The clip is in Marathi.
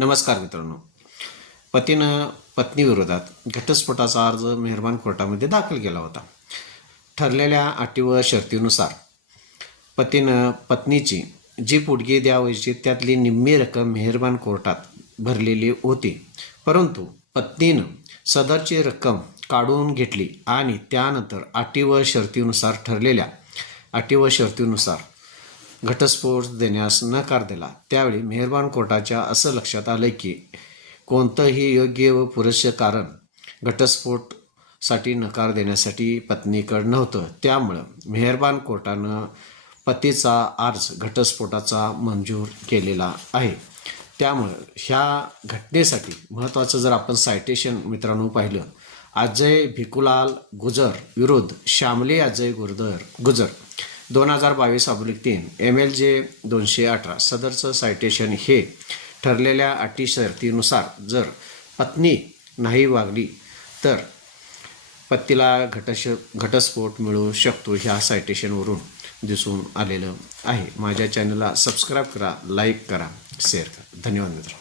नमस्कार मित्रांनो. पतीनं पत्नीविरोधात घटस्फोटाचा अर्ज मेहरबान कोर्टामध्ये दाखल केला होता. ठरलेल्या अटी व शर्तीनुसार पतीनं पत्नीची जी पुडगी द्यावयाची त्यातली निम्मी रक्कम मेहरबान कोर्टात भरलेली होती. परंतु पत्नीनं सदरची रक्कम काढून घेतली आणि त्यानंतर अटी व शर्तीनुसार ठरलेल्या अटी व शर्तीनुसार घटस्फोट देण्यास नकार दिला. त्यावेळी मेहरबान कोर्टाच्या असं लक्षात आलं की कोणतंही योग्य व पुरेसे कारण घटस्फोटसाठी नकार देण्यासाठी पत्नीकडं नव्हतं. त्यामुळं मेहरबान कोर्टानं पतीचा अर्ज घटस्फोटाचा मंजूर केलेला आहे. त्यामुळं ह्या घटनेसाठी महत्त्वाचं जर आपण सायटेशन मित्रांनो पाहिलं अजय भिकुलाल गुजर विरुद्ध श्यामली अजय गुरदर गुजर दोन हजार बावीस अब्लिक तीन एम एल जे दोनशे अठरा सदरचं सायटेशन हे ठरलेल्या अटी शर्तीनुसार जर पत्नी नाही वागली तर पत्नीला घटश घटस्फोट मिळू शकतो ह्या सायटेशनवरून दिसून आलेलं आहे. माझ्या चॅनलला सबस्क्राईब करा लाईक करा शेअर करा. धन्यवाद मित्र